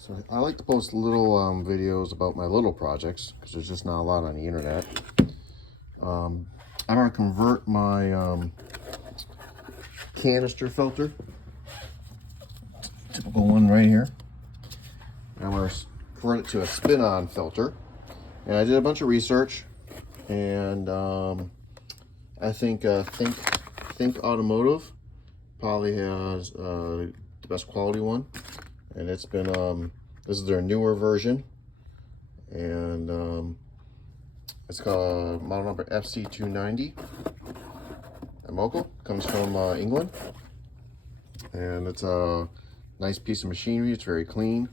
So I like to post little videos about my little projects because there's just not a lot on the internet. I'm going to convert my canister filter, typical one right here. I'm going to convert it to a spin-on filter. And I did a bunch of research, and I think Think Automotive probably has the best quality one. And it's been, this is their newer version, and it's called model number FC290. And Mobil comes from England, and it's a nice piece of machinery. It's very clean.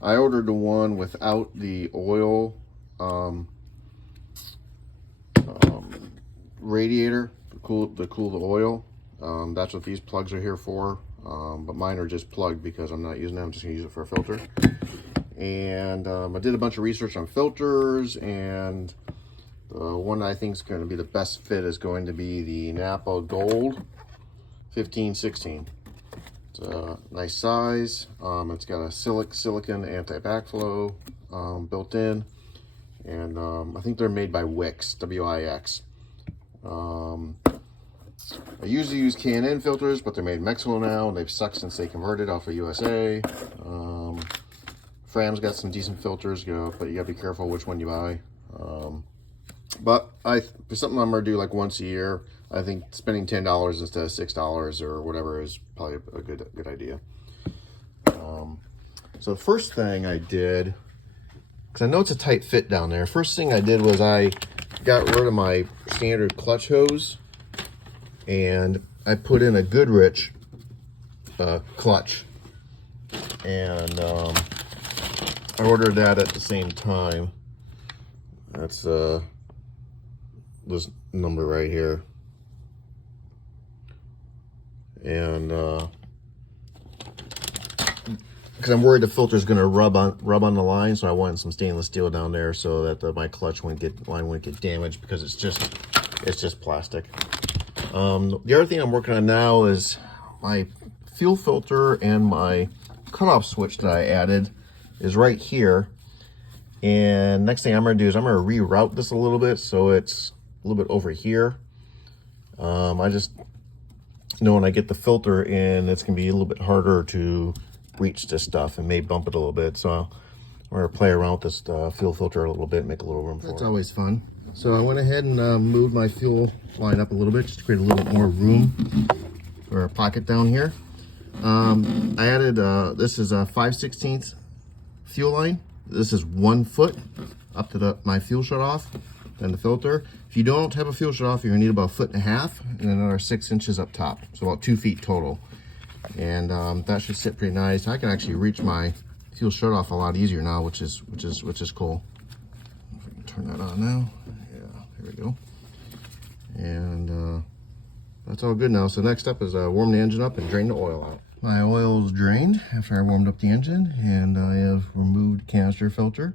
I ordered the one without the oil radiator to cool the oil. That's what these plugs are here for. But mine are just plugged because I'm not using them. I'm just gonna use it for a filter. And I did a bunch of research on filters, and the one I think is going to be the best fit is going to be the NAPA Gold 1516. It's a nice size. It's got a silicon anti-backflow built in, and I think they're made by Wix, W-I-X. I usually use K&N filters, but they're made in Mexico now, and they've sucked since they converted off of USA. Fram's got some decent filters, but you gotta be careful which one you buy. But for something I'm gonna do like once a year, I think spending $10 instead of $6 or whatever is probably a good idea. So the first thing I did, because I know it's a tight fit down there, first thing I did was I got rid of my standard clutch hose, and I put in a Goodrich clutch, and I ordered that at the same time. That's this number right here, and because I'm worried the filter is going to rub on the line, so I wanted some stainless steel down there so that my clutch line wouldn't get damaged, because it's just plastic. The other thing I'm working on now is my fuel filter, and my cutoff switch that I added is right here. And next thing I'm going to do is I'm going to reroute this a little bit so it's a little bit over here. I just know when I get the filter in, it's going to be a little bit harder to reach this stuff and may bump it a little bit. So I'm going to play around with this fuel filter a little bit, make a little room for it. That's always fun. So I went ahead and moved my fuel line up a little bit just to create a little bit more room for a pocket down here. I added, this is a 5/16 fuel line. This is 1 foot up to my fuel shut off and the filter. If you don't have a fuel shut off, you're gonna need about 1.5 feet and another 6 inches up top. So about 2 feet total. And that should sit pretty nice. I can actually reach my fuel shut off a lot easier now, which is cool. If I can turn that on now. Yeah, there we go. And that's all good now. So next up is warm the engine up and drain the oil out. My oil is drained after I warmed up the engine, and I have removed the canister filter.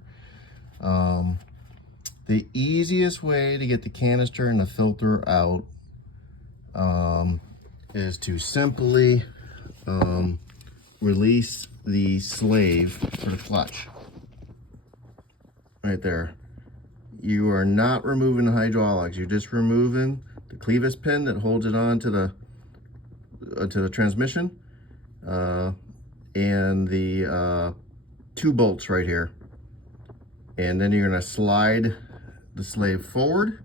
The easiest way to get the canister and the filter out is to simply release the slave for the clutch. Right there. You are not removing the hydraulics. You're just removing the clevis pin that holds it on to the transmission, and the 2 bolts right here. And then you're gonna slide the slave forward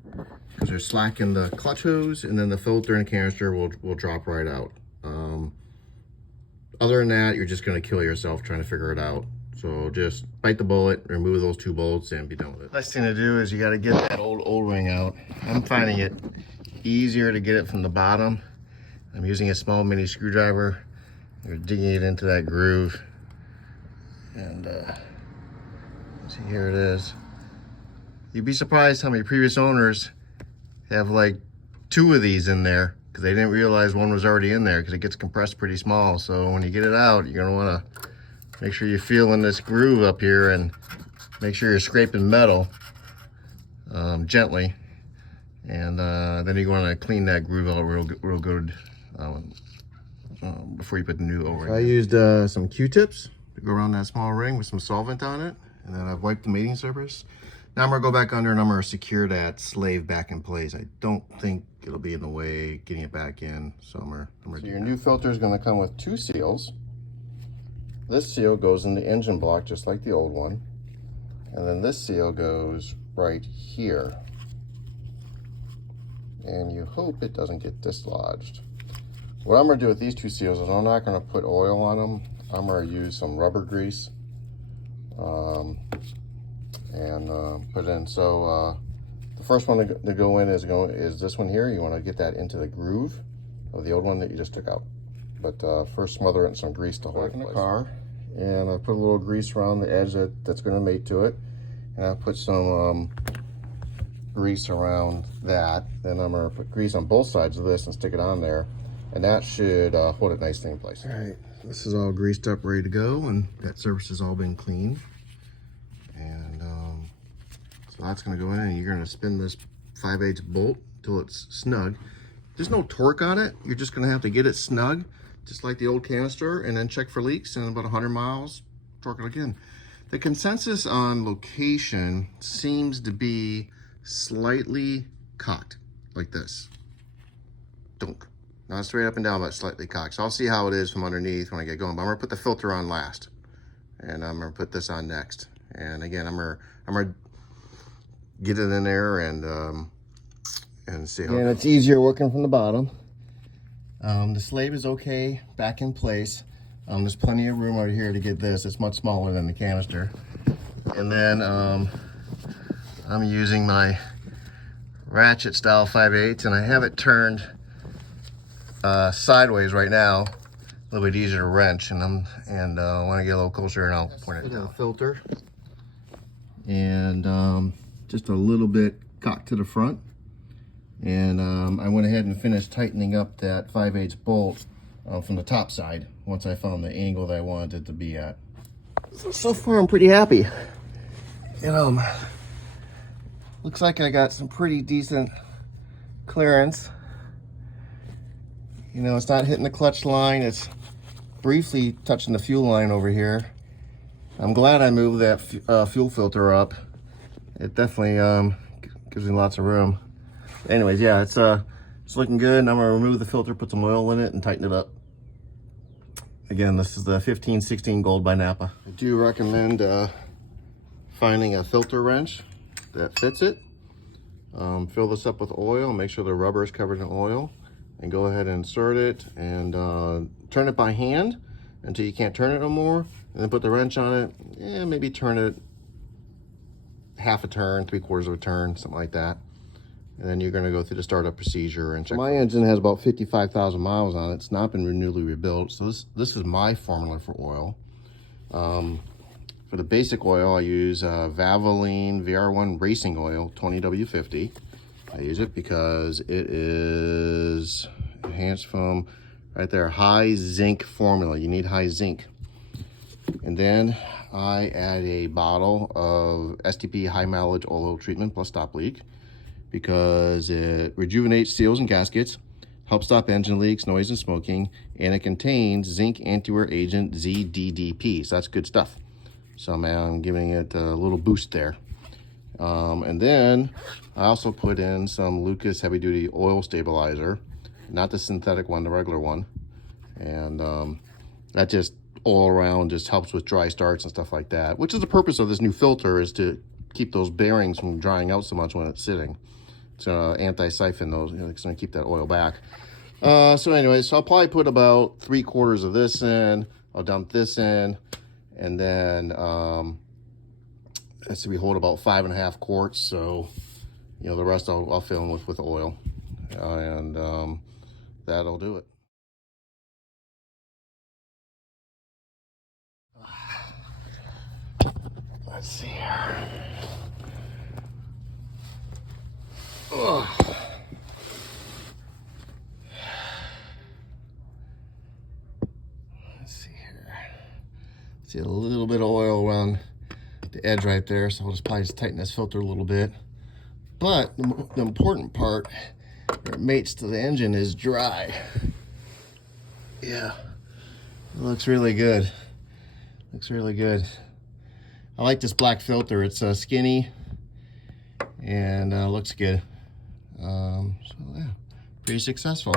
because you're slacking the clutch hose, and then the filter and canister will drop right out. Other than that, you're just gonna kill yourself trying to figure it out. So just bite the bullet, remove those 2 bolts, and be done with it. Next thing to do is you gotta get that old O-ring out. I'm finding it easier to get it from the bottom. I'm using a small mini screwdriver. You're digging it into that groove. And see, here it is. You'd be surprised how many previous owners have like 2 of these in there because they didn't realize one was already in there because it gets compressed pretty small. So when you get it out, you're gonna wanna make sure you're feeling this groove up here and make sure you're scraping metal gently. And then you want to clean that groove out real good before you put the new O-ring. So I used some Q-tips go around that small ring with some solvent on it, and then I've wiped the mating surface. Now I'm gonna go back under and I'm gonna secure that slave back in place. I don't think it'll be in the way getting it back in, so I'm gonna so your new filter is gonna come with 2 seals. This seal goes in the engine block just like the old one, and then this seal goes right here. And you hope it doesn't get dislodged. What I'm gonna do with these 2 seals is I'm not gonna put oil on them. I'm gonna use some rubber grease and put it in. So the first one to go in is this one here. You wanna get that into the groove of the old one that you just took out. But first smother it in some grease to hold it in the car. And I put a little grease around the edge that's gonna mate to it. And I put some grease around that. Then I'm gonna put grease on both sides of this and stick it on there. And that should hold it nicely in place. All right, this is all greased up, ready to go, and that surface has all been cleaned. And so that's gonna go in, and you're gonna spin this 5/8 bolt till it's snug. There's no torque on it. You're just gonna have to get it snug, just like the old canister, and then check for leaks, and about 100 miles, torque it again. The consensus on location seems to be slightly cocked, like this. Dunk. Not straight up and down, but slightly cocked. So I'll see how it is from underneath when I get going. But I'm gonna put the filter on last, and I'm gonna put this on next. And again, I'm gonna get it in there and see how. And it's easier working from the bottom. The slave is okay back in place. There's plenty of room over here to get this. It's much smaller than the canister. And then I'm using my ratchet style 5/8, and I have it turned sideways right now. A little bit easier to wrench, and I want to get a little closer, and I'll point it down. Filter, and just a little bit cocked to the front. And I went ahead and finished tightening up that 5/8 bolt from the top side once I found the angle that I wanted it to be at. So far I'm pretty happy. And looks like I got some pretty decent clearance. You know, it's not hitting the clutch line, it's briefly touching the fuel line over here. I'm glad I moved that fuel filter up. It definitely gives me lots of room. Anyways, yeah, it's looking good, and I'm gonna remove the filter, put some oil in it, and tighten it up. Again, this is the 1516 Gold by NAPA. I do recommend finding a filter wrench that fits it. Fill this up with oil, make sure the rubber is covered in oil, and go ahead and insert it, and turn it by hand until you can't turn it no more, and then put the wrench on it. Yeah, maybe turn it half a turn, 3/4 of a turn, something like that. And then you're gonna go through the startup procedure and check. My engine has about 55,000 miles on it. It's not been newly rebuilt. So this is my formula for oil. For the basic oil, I use Valvoline VR1 Racing Oil, 20W50. I use it because it is enhanced from right there, high zinc formula. You need high zinc. And then I add a bottle of STP high mileage oil treatment plus stop leak, because it rejuvenates seals and gaskets, helps stop engine leaks, noise, and smoking, and it contains zinc anti-wear agent ZDDP, so that's good stuff. So I'm giving it a little boost there. And then I also put in some Lucas heavy duty oil stabilizer, not the synthetic one, the regular one. And that just all around just helps with dry starts and stuff like that, which is the purpose of this new filter, is to keep those bearings from drying out so much when it's sitting. It's gonna anti-siphon those, it's gonna keep that oil back. So anyways, so I'll probably put about 3/4 of this in, I'll dump this in, and then let's see, we hold about 5.5 quarts, so the rest I'll fill in with oil, and that'll do it. Let's see here. Oh. Let's see here. See a little bit of oil around the edge right there, so I'll probably just tighten this filter a little bit. But the important part where it mates to the engine is dry. Yeah, it looks really good. Looks really good. I like this black filter. It's skinny and looks good. So yeah, pretty successful.